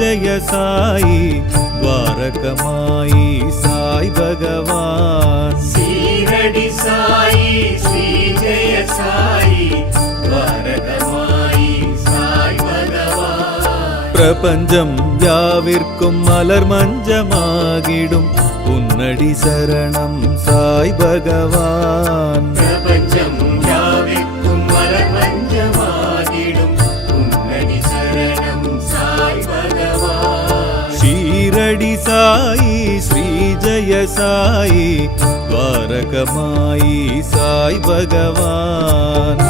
ஜய சாயி துவாரகமாயி சாய் பகவான். சீரடி சாயி ஸ்ரீ ஜெய சாயி துவாரகமாயி சாய் பகவான். பிரபஞ்சம் யாவிற்கும் மலர் மஞ்சமாகிடும் உன்னடி சரணம் சாய் பகவான். பிரபஞ்சம் யாவிற்கும் மலர் மஞ்சமாகிடும் உன்னடி சரணம் சாய் பகவான். ஷீரடி சாயி ஸ்ரீ ஜய சாயி துவாரகமாயி சாய் பகவான்.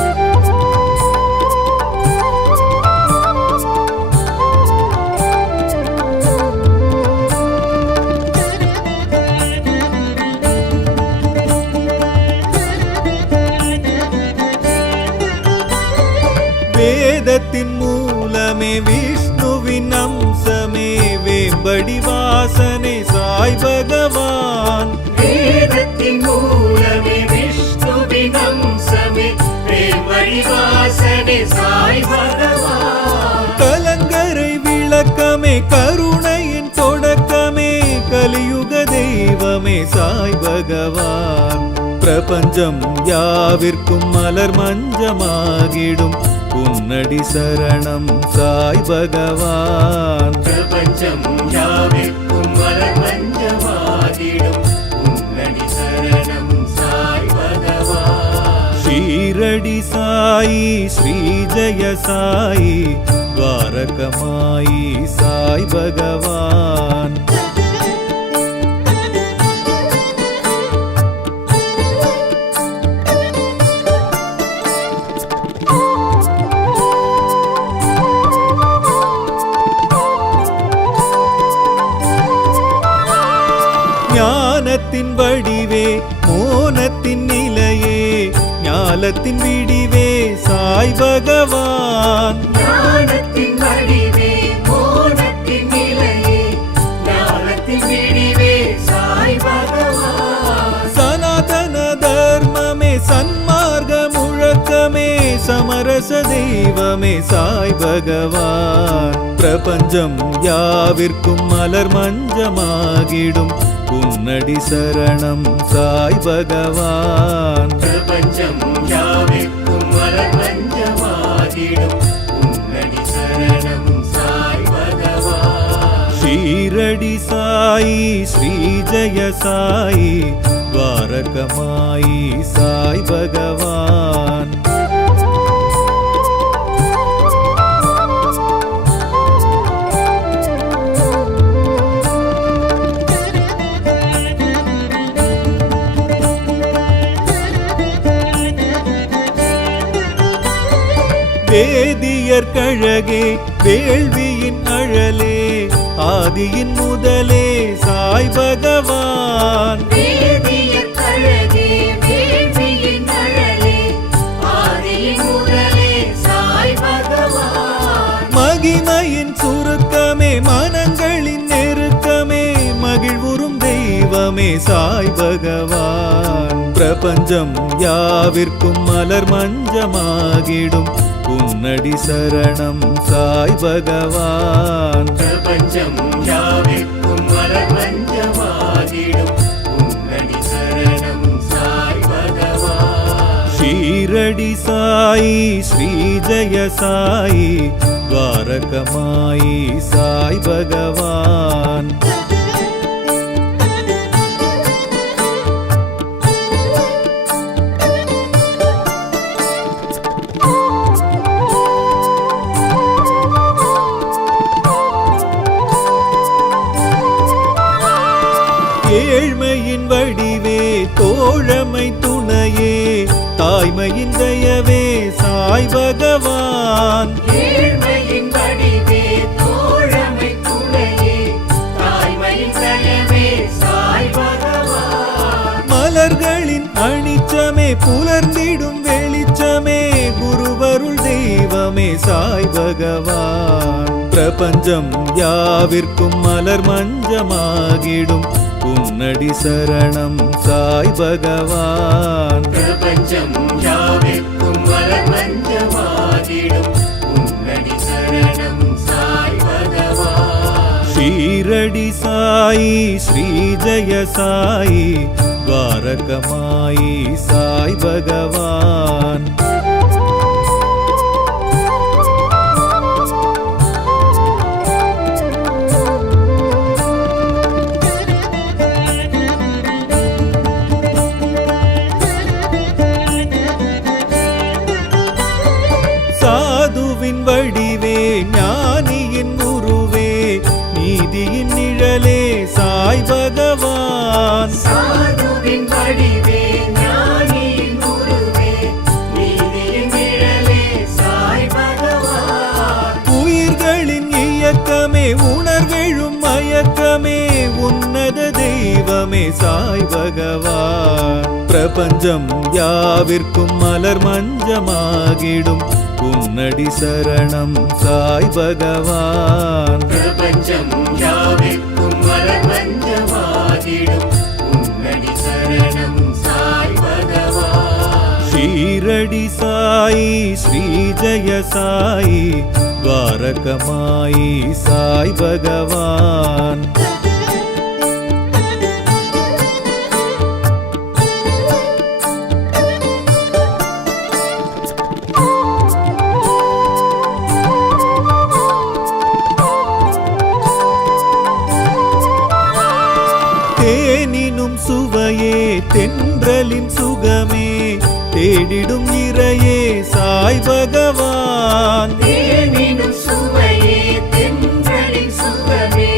வேதத்தின் மூலமே விஷ்ணுவின் அம்சமே வேம்படி வாசனை சாய் பகவான். வேதத்தின் மூலமே விஷ்ணுவின் அம்சமே வேம்படி வாசனை சாய் பகவான். கலங்கரை விளக்கமே கருணையின் தொடக்கமே கலியுக தெய்வமே சாய் பகவான். பிரபஞ்சம் யாவிற்கும் மலர் மஞ்சமாகிடும் உன்னடி சரணம் சாய் பகவான். பிரபஞ்சம் யாவிற்கும் மலர் மஞ்சமாகிடும் உன்னடி சரணம் சாய் பகவான். ஷீரடி சாயி ஸ்ரீ ஜய சாயி துவாரகமாயி சாய் பகவான். ஞானத்தின் வடிவே மோனத்தின் நிலையே ஞாலத்தின் விடிவே சாய் பகவான். ஞானத்தின் வடிவே மோனத்தின் நிலையே ஞானத்தின் விடிவே சாய் பகவான். சனாதன தர்மமே சன்மார்க்க முழக்கமே சமரச தெய்வமே சாய் பகவான். பிரபஞ்சம் யாவிற்கும் மலர் மஞ்சமாகிடும் உன்னடி சரணம் சாய் பகவான். பிரபஞ்சம் யாவிற்கும் மலர் மஞ்சமாகிடும் உன்னடி சரணம் சாய் பகவான். ஷீரடி சாயி ஸ்ரீ ஜய சாயி துவாரகமாயி சாய் பகவான். வேதியர் கழகே வேள்வியின் அழலே ஆதியின் முதலே சாய் பகவான். வேதியர் கழகே வேள்வியின் அழலே ஆதியின் முதலே சாய் பகவான். மகிமையின் சுருக்கமே மனங்களின் நெருக்கமே மகிழ்வுறும் தெய்வமே சாய் பகவான். பிரபஞ்சம் யாவிற்கும் மலர் மஞ்சமாகிடும் உன்னடி சரணம் சாய் பகவான். பிரபஞ்சம் யாவிற்கும் மலர் மஞ்சமாகிடும் உன்னடி சரணம் சாய் பகவான். ஷீரடி சாயி ஸ்ரீ ஜய சாயி துவாரகமாயி சாய் பகவான். ஏழ்மையின் வடிவே தோழமை துணையே தாய்மையின் தயவே சாய் பகவான். ஏழ்மையின் வடிவே தோழமை துணையே தாய்மையின் தயவே சாய் பகவான். மலர்களின் அணிச்சமே புலர்ந்திடும் வெளிச்சமே குருவருள் தெய்வமே சாய் பகவான். பிரபஞ்சம் யாவிற்கும் மலர் மஞ்சமாகிடும் உன்னடி சரணம் சாய் பகவான். பிரபஞ்சம் யாவிற்கும் மலர் மஞ்சமாகிடும் உன்னடி சரணம் சாய் பகவான். ஸ்ரீ ஜெய சாயி துவாரகமாயி சாய் பகவான். சாதுவின் வடிவே ஞானியின் உருவே நீதியின் நிழலே சாய் பகவான். சாதுவின் வடிவே ஞானியின் குருவே நீதியின் நிழலே சாய் பகவான். உயிர்களின் இயக்கமே உணர்வெழும் மயக்கமே உன்னத தெய்வமே சாய் பகவான். பிரபஞ்சம் யாவிற்கும் மலர் மஞ்சமாகிடும் உன்னடி சரணம் சாய் பகவான். பிரபஞ்சம் யாவிற்கும் மலர் மஞ்சமாகிடும் உன்னடி சரணம் சாய் பகவான். ஷீரடி சாயி ஸ்ரீ ஜெய சாயி துவாரகமாயி சாய் பகவான். தேனினும் சுவையே தென்றலின் சுகமே தேடிடும் இறையே சாய் பகவான். தேனினும் சுவையே தென்றலின் சுகமே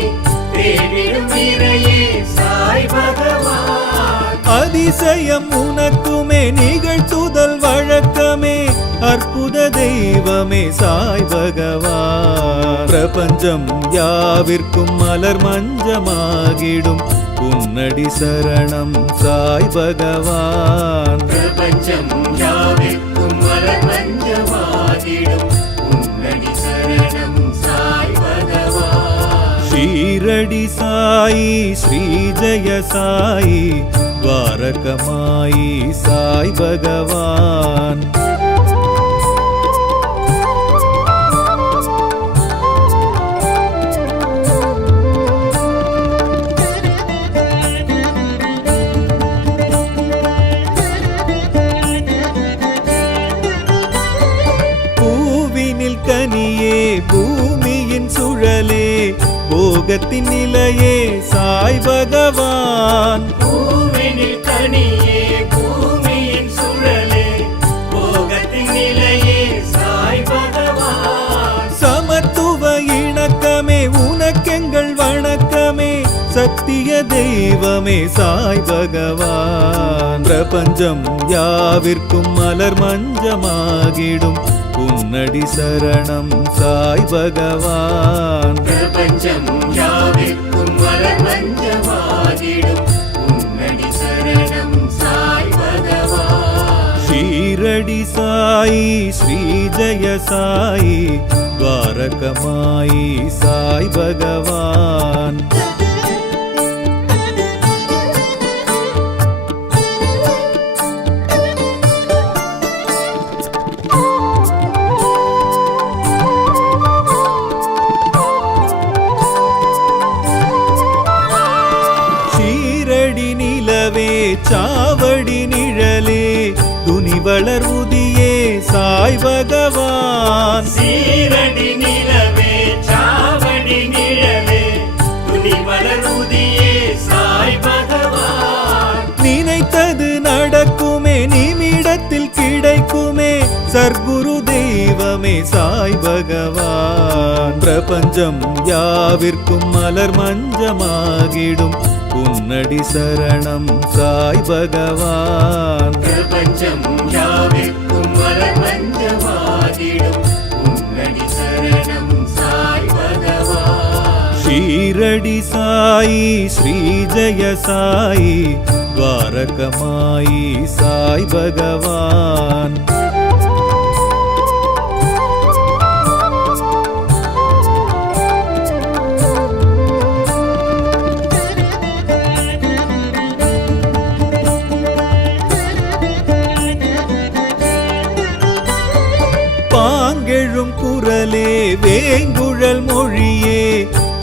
தேடிடும் இறையே சாய் பகவான். அதிசயம் உனக்குமே நிகழ்த்துதல் வழக்கமே அற்புத தெய்வமே சாய் பகவான். பிரபஞ்சம் யாவிற்கும் மலர் மஞ்சமாகிடும் உன்னடி சரணம் சாய் பகவான். பிரபஞ்சம் யாவிற்கும் மலர் மஞ்சமாகிடும் உன்னடி சரணம் சாய் பகவான். ஷீரடி சாயி ஸ்ரீ ஜெய சாயி துவாரகமாயி சாய் பகவான். பூவினில் கனியே பூமியின் சுழலே போகத்தின் நிலையே சாய் பகவான். பூவினில் கனியே பூமியின் சுழலே போகத்தின் நிலையே சாய் பகவான். சமத்துவ இணக்கமே உனக்கெங்கள் வணக்கமே சத்திய தெய்வமே சாய் பகவான். பிரபஞ்சம் யாவிற்கும் மலர் மஞ்சமாகிடும் உன்னடி சரணம் சாய் பகவான். பிரபஞ்சம் யாவிற்கும் மலர் மஞ்சமாகிடும் உன்னடி சரணம் சாய் பகவான். ஷீரடி சாயி ஸ்ரீ ஜெய சாயி துவாரகமாயி சாய் பகவான். ஷீரடி நிலவே சாவடி நிழலே துனி வளர்வுதியே சாய் பகவான். சீரடி நிலவே சாவடி நிழலே துணி வளருதியே சாய் பகவான். நினைத்தது நடக்குமே நிமிடத்தில் கிடைக்குமே சர்க்குரு தெய்வமே சாய் பகவான். பிரபஞ்சம் யாவிற்கும் மலர் மஞ்சமாகிடும் உன்னடி சரணம் சாய் பகவான். பிரபஞ்சம் யாவிற்கும் மலர் மஞ்சமாகிடும் உன்னடி சரணம் சாய் பகவான். ஷீரடி சாயி ஸ்ரீ ஜெய சாயி துவாரகமாயி சாய் பகவான். பாங்கெழும் குரலே வேங்குழல் மொழியே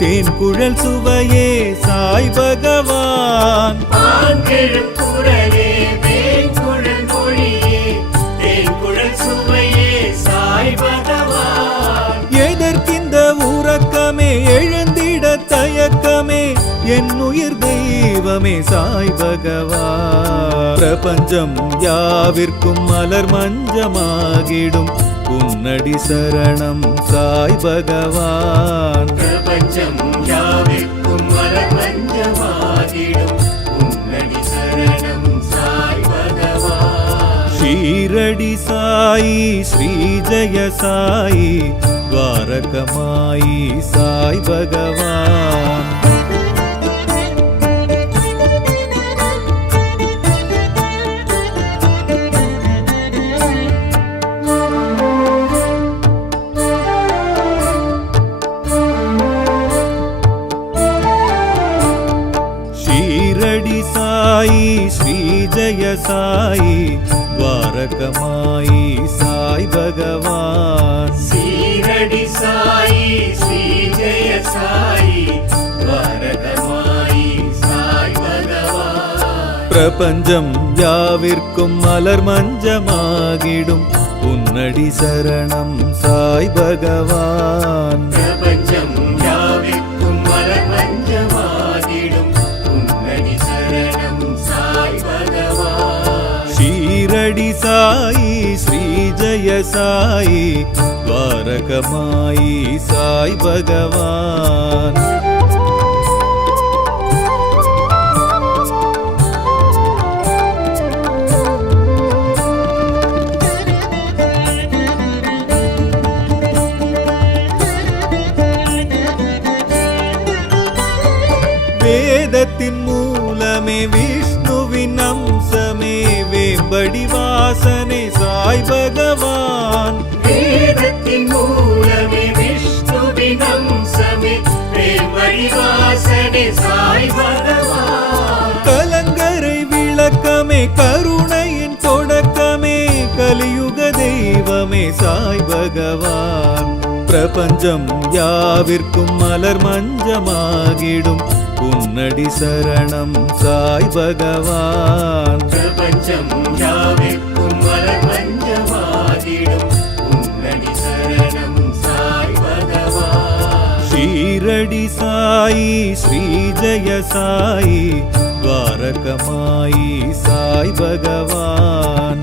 தேன்குழல் சுவையே சாய் பகவான். ஆண்கெழும் குரலே வேங்குழல் மொழியே தேன்குழல் சுவையே சாய் பகவான். எதற்கிந்த உறக்கமே எழுந்திட தயக்கமே என் உயிர் தெய்வமே சாய் பகவான். பிரபஞ்சம் யாவிற்கும் மலர் மஞ்சமாகிடும் உன்னடி சரணம் சாய் பகவான். பிரபஞ்சம் யாவிற்கும் மலர் மஞ்சமாகிடும் உன்னடி சரணம் சாய் பகவான். ஷீரடி சாயி ஸ்ரீ ஜெய சாயி துவாரகமாயி சாய் பகவான். ஷீரடி சாயி ஸ்ரீ ஜெய சாயி துவாரகமாயி சாய் பகவான். சீரடி சாயி ஸ்ரீ ஜெய சாயி துவாரகமாயி சாய் பகவான். பிரபஞ்சம் யாவிற்கும் மலர் மஞ்சமாகிடும் உன்னடி சரணம் சாய் பகவான். பிரபஞ்சம் யாவிற்கும் மலர் மஞ்சமாகிடும் உன்னடி சரணம் சாய் பகவான். ஷீரடி சாயி ஸ்ரீ ஜெய சாயி துவாரகமாயி சாய் பகவான். வேதத்தின் மூலமே விஷ்ணுவின் அம்சமே வேம்படி வாசனே சாய் பகவான். வேதத்தின் மூலமே விஷ்ணுவின் அம்சமே வேம்படி வாசனே சாய் பகவான். கலங்கரை விளக்கமே கருணையின் தொடக்கமே கலியுக தெய்வமே சாய் பகவான். பிரபஞ்சம் யாவிற்கும் மலர் மஞ்சமாகிடும் உன்னடி சரணம் சாய் பகவான். பிரபஞ்சம் யாவிற்கும் மலர் மஞ்சமாகிடும் உன்னடி சரணம் சாய் பகவான். ஷீரடி சாயி ஸ்ரீ ஜெய சாயி துவாரகமாயி சாய் பகவான்.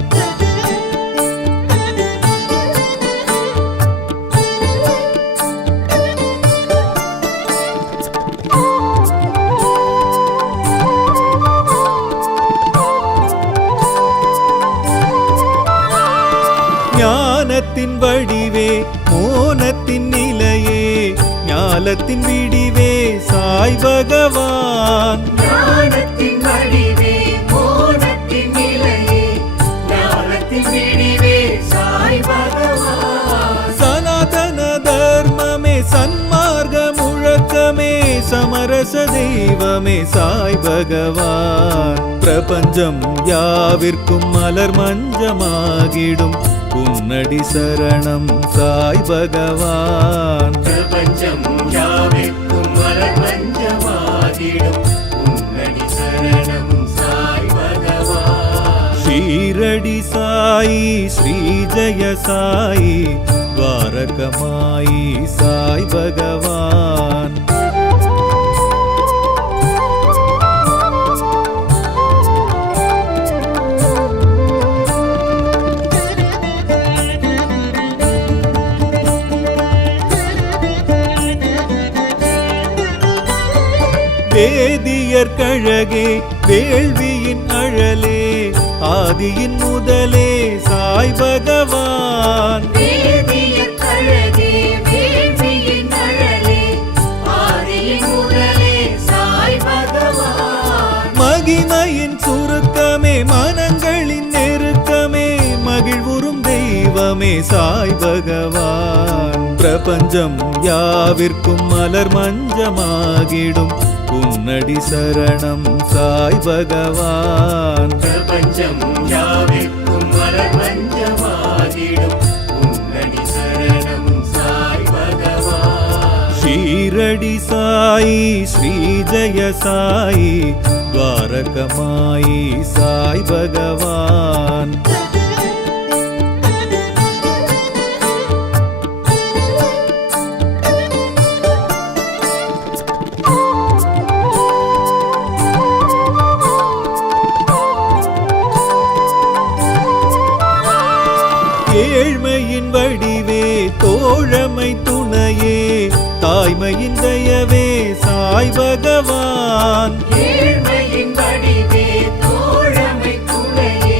ஞானத்தின் வடிவே மோனத்தின் நிலையே ஞாலத்தின் விடிவே சாய் பகவான். ஞானத்தின் வடிவே மோனத்தின் நிலையே ஞானத்தின் விடிவே சாய் பகவான். சனாதன தர்மமே சன்மார்க்க முழக்கமே சமரச தெய்வமே சாய் பகவான். பிரபஞ்சம் யாவிற்கும் மலர் மஞ்சமாகிடும் உன்னடி சரணம் சாய் பகவான். பிரபஞ்சம் யாவிற்கும் மலர் மஞ்சமாகிடும் உன்னடி சரணம் சாய் பகவான். ஷீரடி சாயி ஸ்ரீ ஜெய சாயி துவாரகமாயி சாய் பகவான். வேதியர் கழகே வேள்வியின் அழலே ஆதியின் முதலே சாய் பகவான். வேதியர் கழகே வேள்வியின் அழலே ஆதியின் முதலே சாய் பகவான். மகிமையின் சுருக்கமே மனங்களின் நெருக்கமே மகிழ்வுறும் தெய்வமே சாய் பகவான். பிரபஞ்சம் யாவிற்கும் மலர் மஞ்சமாகிடும் உன்னடி சரணம் சாய் பகவான். பிரபஞ்சம் யாவிற்கும் மலர் மஞ்சமாகிடும் உன்னடி சரணம் சாய் பகவான். ஷீரடி சாயி సాయి శ్రీ జయ సాయి ద్వారకమాయి సాయి భగవాన్ ஏழ்மையின் வடிவே தோழமை துணையே தாய்மையின் தயவே சாய் பகவான் ஏழ்மையின் வடிவே தோழமை துணையே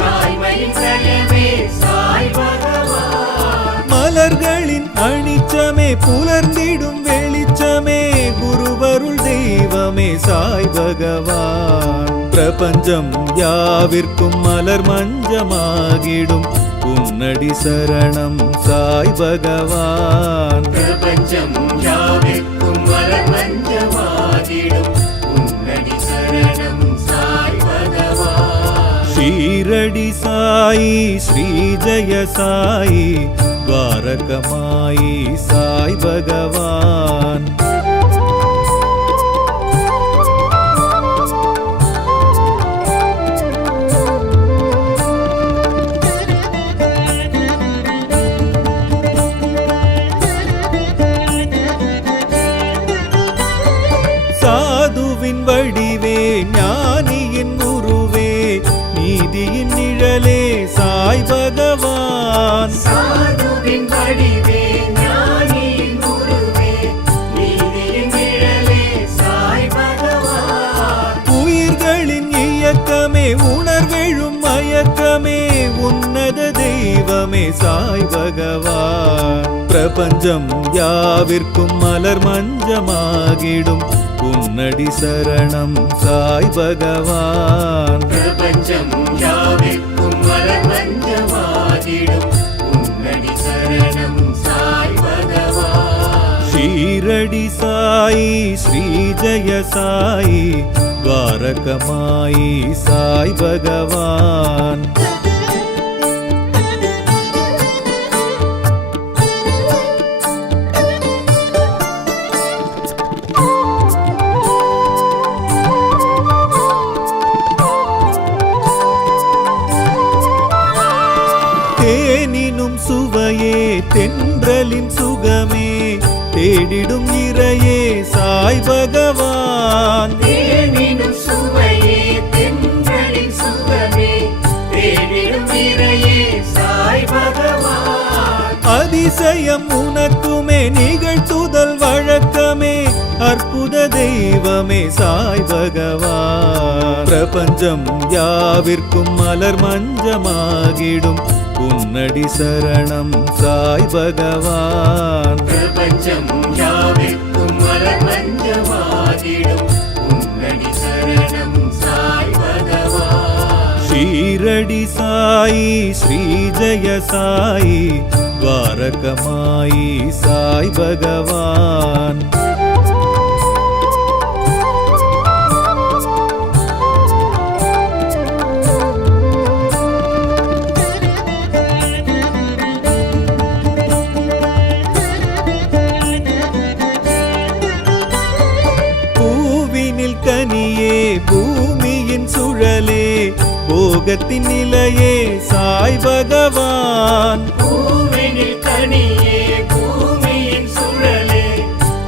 தாய்மையின் தயவே சாய் பகவான் மலர்களின் அணிச்சமே புலர்ந்திடும் வெளிச்சமே குருவருள் தெய்வமே சாய் பகவான் பிரபஞ்சம் யாவிற்கும் மலர் மஞ்சமாகிடும் உன்னடி சரணம் சாய் பகவான் பிரபஞ்சம் யாவிற்கும் மலர் மஞ்சமாகிடும் உன்னடி சரணம் சாய் பகவான் ஷீரடி சாயி ஸ்ரீ ஜய சாயி ద్వారకమాయి சாய் பகவான் சாதுவின் வடிவே ஞானியின் உருவே நீதியின் நிழலே சாய் பகவான் சாதுவின் வடிவே ஞானியின் குருவே நீதியின் நிழலே சாய் பகவான் உயிர்களின் இயக்கமே உணர்வெழும் மயக்கமே உன்னத தெய்வமே சாய் பகவான் பிரபஞ்சம் யாவிற்கும் மலர் மஞ்சமாகிடும் உன்னடி சரணம் சாய் பகவான் பிரபஞ்சம் யாவிற்கும் மலர் மஞ்சமாகிடும் உன்னடி சரணம் சாய் பகவான் ஷீரடி சாயி ஸ்ரீ ஜய சாயி ద్వారకమాయి சாய் பகவான் தேனினும் சுவையே தென்றலின் சுகமே தேடிடும் இறையே சாய் பகவான் தேனினும் சுவையே தென்றலின் சுகமே தேடிடும் இறையே சாய் பகவான் அதிசயம் உனக்குமே நிகழ்த்துதல் வழக்கமே அற்புத தெய்வமே சாய் பகவான் பிரபஞ்சம் யாவிற்கும் மலர் மஞ்சமாகிடும் உன்னடி சரணம் சாய் பகவான் பிரபஞ்சம் யாவிற்கும் மலர் மஞ்சமாகிடும் உன்னடி சரணம் சாய் பகவான் ஷீரடி சாயி ஸ்ரீ ஜய சாயி ద్వారకమాయి சாய் பகவான் பூவினில் கனியே பூமியின் சுழலே போகத்தின் நிலையே சாய் பகவான் பூவினில் கனியே பூமியின் சுழலே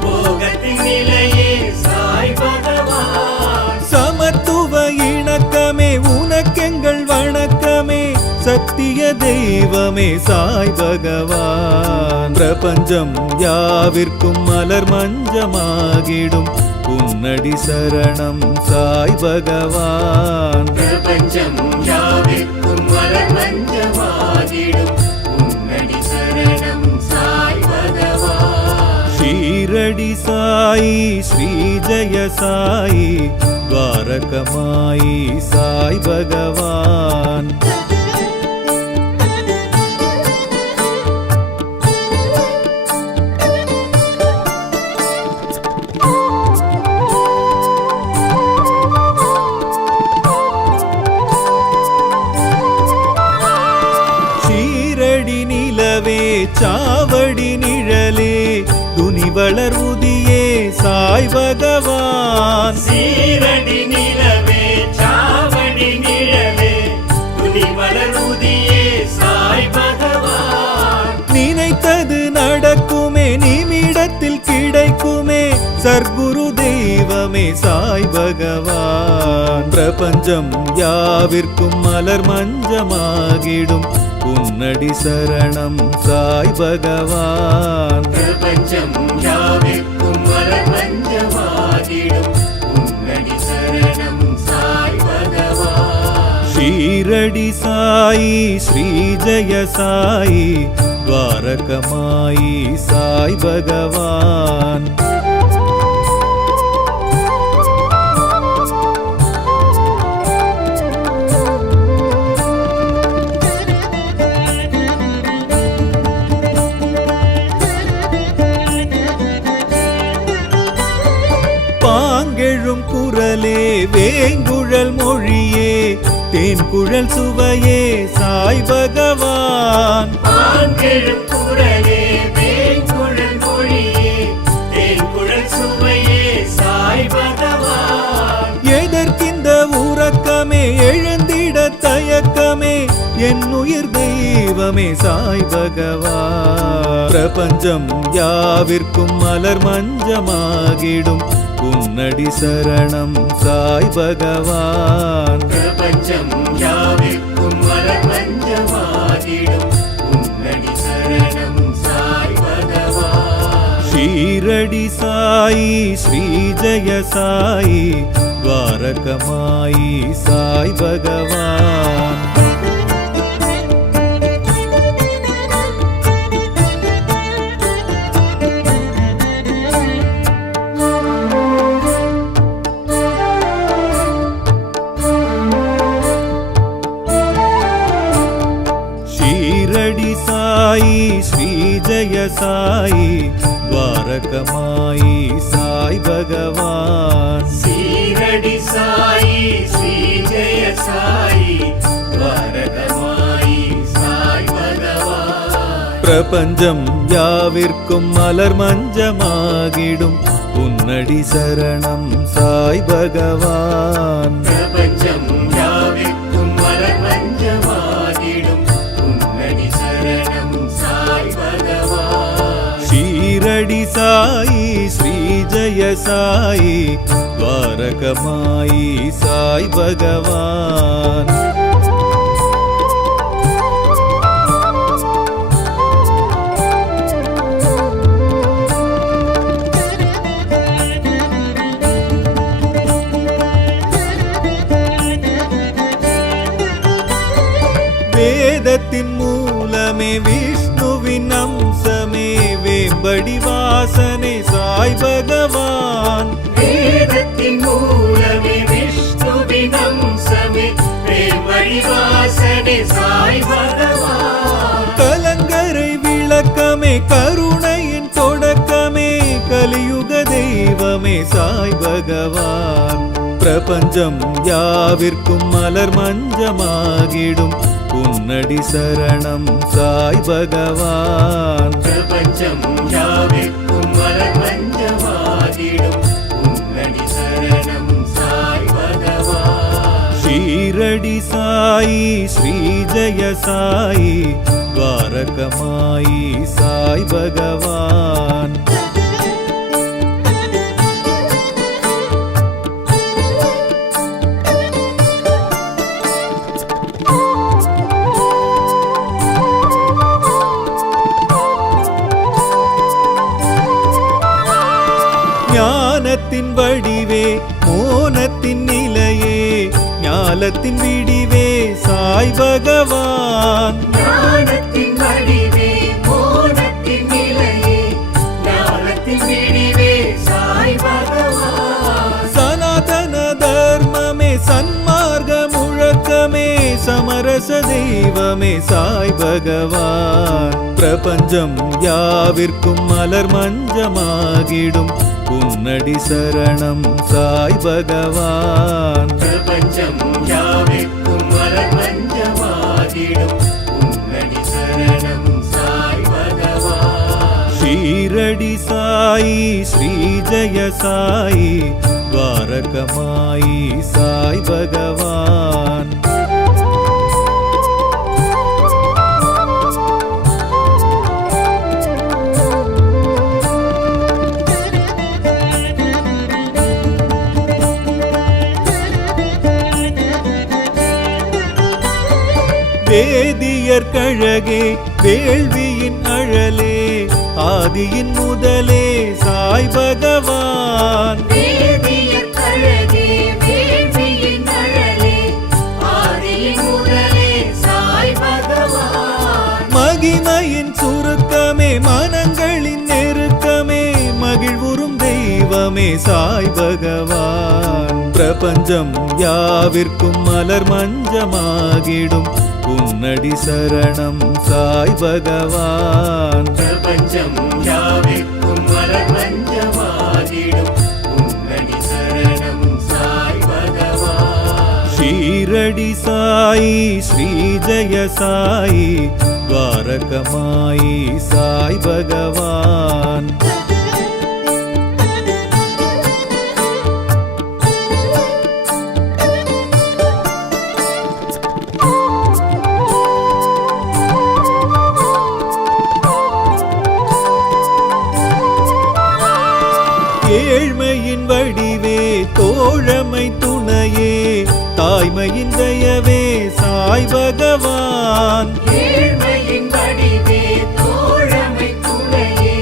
போகத்தின் நிலையே சாய் பகவான் சமத்துவ இணக்கமே உனக்கெங்கள் வணக்கமே சத்திய தெய்வமே சாய் பகவான் பிரபஞ்சம் யாவிற்கும் மலர் மஞ்சமாகிடும் உன்னடி சரணம் சாய் பகவான் பிரபஞ்சம் யாவிற்கும் மலர் மஞ்சமாகிடும் உன்னடி சரணம் சாய் பகவான் ஷீரடி சாயி ஸ்ரீ ஜய சாயி ద్వారకమాయి சாய் பகவான் சாவடி நிழலே துணிவு வளர்வுதியே சாய் பகவான். சீரடி நிலவே சாவடி நிழலே துணி வளருதியே சாய் பகவான். நினைத்தது நடக்குமே நிமிடத்தில் கிடைக்குமே சர்க்குரு தெய்வமே சாய் பகவான். பிரபஞ்சம் யாவிற்கும் மலர் மஞ்சமாகிடும் உன்னடி சரணம் சாய் பகவான். பிரபஞ்சம் யாவிற்கும் மலர் மஞ்சமாகிடும் உன்னடி சரணம் சாய் பகவான். ஷீரடி சாயி ஸ்ரீ ஜெய சாயி துவாரகமாயி சாய் பகவான். பாங்கெழும் குரலே வேங்குழல் மொழியே தேன்குழல் சுவையே சாய் பகவான். பாங்கெழும் குரலே வேங்குழல் மொழியே தேன்குழல் சுவையே சாய் பகவான். எதற்கிந்த உறக்கமே எழுந்திட தயக்கமே என் உயிர் தெய்வமே சாய் பகவான். பிரபஞ்சம் யாவிற்கும் மலர் மஞ்சமாகிடும் உன்னடி சரணம் சாய் பகவான். பிரபஞ்சம் யாவிற்கும் மலர் மஞ்சமாகிடும் உன்னடி சரணம் சாய் பகவான். ஷீரடி சாயி ஸ்ரீ ஜெய சாயி துவாரகமாயி சாய் பகவான். ஷீரடி சாயி ஸ்ரீ ஜெய சாயி துவாரகமாயி சாய் பகவான். சீரடி சாயி ஸ்ரீ ஜெய சாயி துவாரகமாயி சாய் பகவான். பிரபஞ்சம் யாவிற்கும் மலர் மஞ்சமாகிடும் உன்னடி சரணம் சாய் பகவான். பிரபஞ்சம் யாவிற்கும் மலர் மஞ்சமாகிடும் உன்னடி சரணம் சாய் பகவான். ஷீரடி சாயி ஸ்ரீ ஜெய சாயி துவாரகமாயி சாய் பகவான். வேதத்தின் மூலமே விஷ்ணுவின் அம்சமே வேம்படி வாசனை சாய் பகவான். வேதத்தின் மூலமே விஷ்ணுவின் அம்சமே வேம்படி வாசனை சாய் பகவான். கலங்கரை விளக்கமே கருணையின் தொடக்கமே கலியுக தெய்வமே சாய் பகவான். பிரபஞ்சம் யாவிற்கும் மலர் மஞ்சமாகிடும் உன்னடி சரணம் சாய் பகவான். பிரபஞ்சம் யாவிற்கும் மலர் மஞ்சமாகிடும் உன்னடி சரணம் சாய் பகவான். ஷீரடி சாயி ஸ்ரீ ஜெய சாயி துவாரகமாயி சாய் பகவான். ஞானத்தின் வடிவே மோனத்தின் நிலையே ஞாலத்தின் விடிவே சாய் பகவான். ஞானத்தின் வடிவே மோனத்தின் நிலையே ஞானத்தின் விடிவே சாய் பகவான். சனாதன தர்மமே சன்மார்க்க முழக்கமே சமரச தெய்வமே சாய் பகவான். பிரபஞ்சம் யாவிற்கும் மலர் மஞ்சமாகிடும் உன்னடி சரணம் சாய் பகவான். பிரபஞ்சம் யாவிற்கும் மலர் மஞ்சமாகிடும் உன்னடி சரணம் சாய் பகவான். ஷீரடி சாயி ஸ்ரீ ஜெய சாயி துவாரகமாயி சாய் பகவான். வேதியர் கழகே வேள்வியின் அழலே ஆதியின் முதலே சாய் பகவான். வேதியர் கழகே வேள்வியின் அழலே ஆதியின் முதலே சாய் பகவான். மகிமையின் சுருக்கமே மனங்களின் நெருக்கமே மகிழ்வுறும் தெய்வமே சாய் பகவான். பிரபஞ்சம் யாவிற்கும் மலர் மஞ்சமாகிடும் உன்னடி சரணம் சாய் பகவான். பிரபஞ்சம் யாவிற்கும் மலர் மஞ்சமாகிடும் உன்னடி சரணம் சாய் பகவான். ஷீரடி சாயி ஸ்ரீ ஜெய சாயி துவாரகமாயி சாய் பகவான். ஏழ்மையின் வடிவே தோழமை துணையே தாய்மையின் தயவே சாய் பகவான். ஏழ்மையின் வடிவே தோழமை துணையே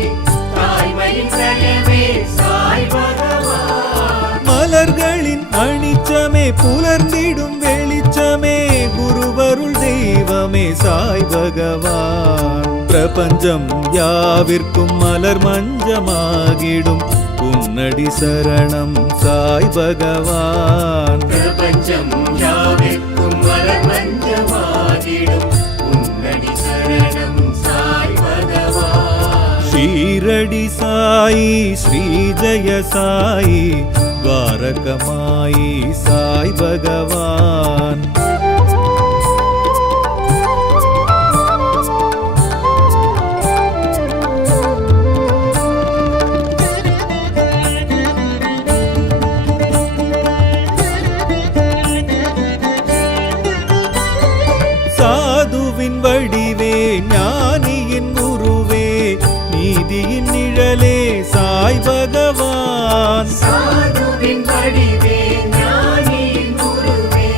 தாய்மையின் தயவே சாய் பகவான். மலர்களின் அணிச்சமே புலர்ந்திடும் வெளிச்சமே குருவருள் தெய்வமே சாய் பகவான். பிரபஞ்சம் யாவிற்கும் மலர் மஞ்சமாகிடும் உன்னடி சரணம் சாய் பகவான். பிரபஞ்சம் யாவிற்கும் மலர் மஞ்சமாகிடும் உன்னடி சரணம் சாய் பகவான். ஷீரடி சாயி ஸ்ரீ ஜெய சாயி துவாரகமாயி சாய் பகவான். சாதுவின் வடிவே ஞானியின் குருவே நீதியின் நிழலே சாய் பகவான். சாதுவின் வடிவே ஞானியின் குருவே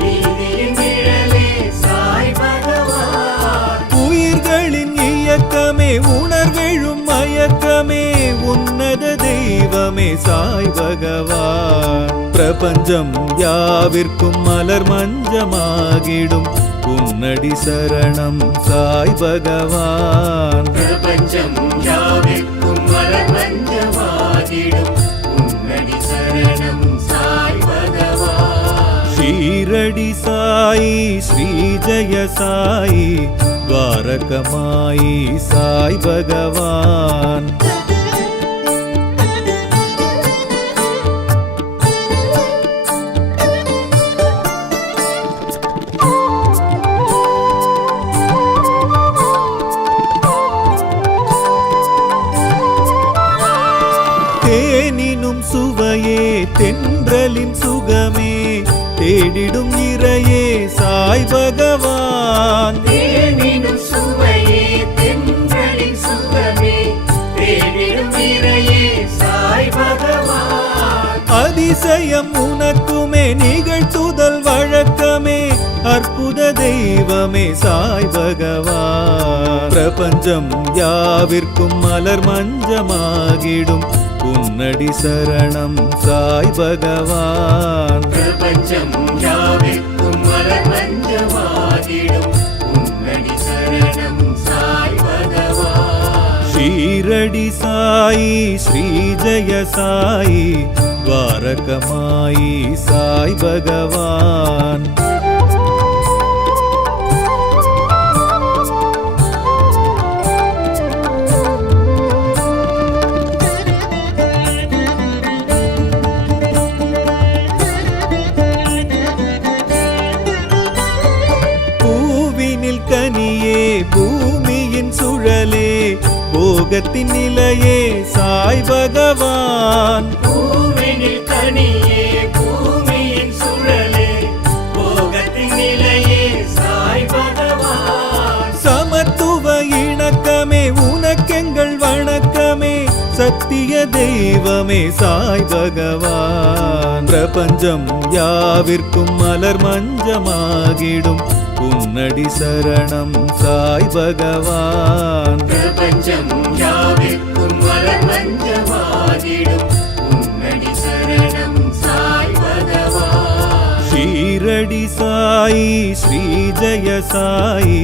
நீதியின் நிழலே சாய் பகவான். உயிர்களின் இயக்கமே உணர்வெழும் மயக்கமே உன்னத தெய்வமே சாய் பகவான். பிரபஞ்சம் யாவிற்கும் மலர் மஞ்சமாகிடும் உன்னடி சரணம் சாய் பகவான். பிரபஞ்சம் யாவிற்கும் மலர் மஞ்சமாகிடும் உன்னடி சரணம் சாய் பகவான். ஷீரடி சாயி ஸ்ரீ ஜெய சாயி துவாரகமாயி சாய் பகவான். தேனினும் சுவையே தென்றலின் சுகமே தேடிடும் இறையே சாய் பகவான். தேனினும் சுவையே தென்றலின் சுகமே தேடிடும் இறையே சாய் பகவான். அதிசயம் உனக்குமே நிகழ்த்துதல் வழக்கமே அற்புத தெய்வமே சாய் பகவான். பிரபஞ்சம் யாவிற்கும் மலர் மஞ்சமாகிடும் உன்னடி சரணம் சாய் பகவான். பிரபஞ்சம் யாவிற்கும் மலர் மஞ்சமாகிடும் உன்னடி சரணம் சாய் பகவான். ஷீரடி சாயி ஸ்ரீ ஜெய சாயி துவாரகமாயி சாய் பகவான். பூவினில் கனியே பூமியின் சுழலே போக போகத்தின் நிலையே சாய் பகவான். பூவெனில் கனியே பூமியின் சுழலே போகத்தின் நிலையே சாய் பகவான். சமத்துவ இணக்கமே உனக்கெங்கள் வணக்கமே சத்திய தெய்வமே சாய் பகவான். பிரபஞ்சம் யாவிற்கும் மலர் மஞ்சமாகிடும் உன்னடி சரணம் சாய் பகவான். பிரபஞ்சம் யாவிற்கும் மலர் மஞ்சமாகிடும் உன்னடி சரணம் சாய் பகவான். ஷீரடி சாயி ஸ்ரீ ஜெய சாயி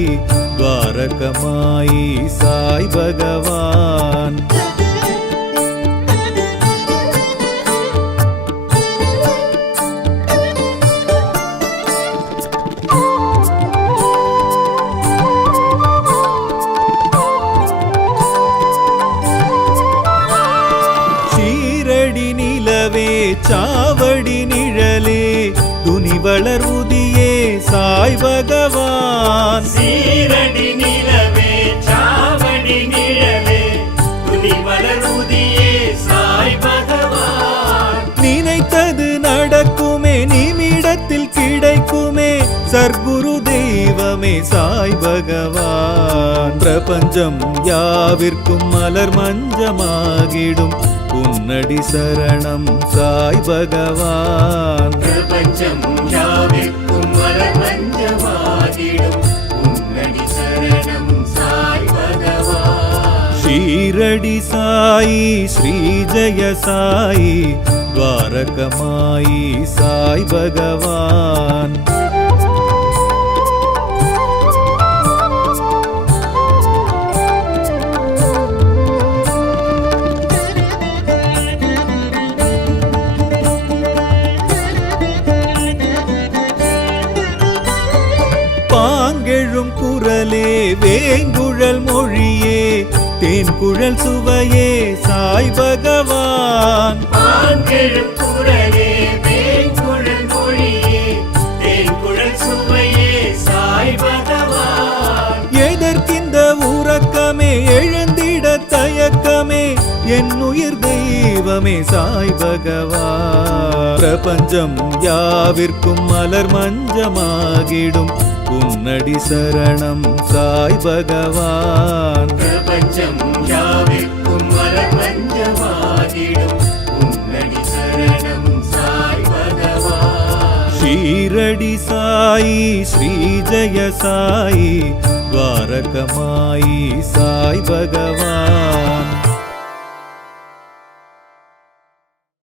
துவாரகமாயி சாய் பகவான். ஷீரடி நிலவே சாவடி நிழலே துணிவளர் உதியே சாய் பகவான். சீரடி நிலவே சாவடி நிழலே துணிவளர் உதியே சாய் பகவான். நினைத்தது நடக்குமே நிமிடத்தில் கிடைக்குமே சர்க்குரு தெய்வமே சாய் பகவான். பிரபஞ்சம் யாவிற்கும் மலர் மஞ்சமாகிடும் உன்னடி சரணம் சாய் பகவான். பிரபஞ்சம் யாவிற்கும் மலர் மஞ்சமாகிடும் உன்னடி சரணம் சாய் பகவான். ஷீரடி சாயி ஸ்ரீ ஜெய சாயி துவாரகமாயி சாய் பகவான். பாங்கெழும் குரலே வேங்குழல் மொழியே தேன்குழல் சுவையே சாய் பகவான். பாங்கெழும் குரலே வேங்குழல் மொழியே தேன்குழல் சுவையே சாய் பகவான். எதற்கிந்த உறக்கமே எழுந்திட தயக்கமே என் உயிர் தெய்வமே சாய் பகவான். பிரபஞ்சம் யாவிற்கும் மலர் மஞ்சமாகிடும் உன்னடி சரணம் சாய் பகவான். பிரபஞ்சம் யாவிற்கும் மலர் மஞ்சமாகிடும் உன்னடி சரணம் சாய் பகவான். ஷீரடி சாயி ஸ்ரீ ஜெய சாயி துவாரகமாயி சாய் பகவான்.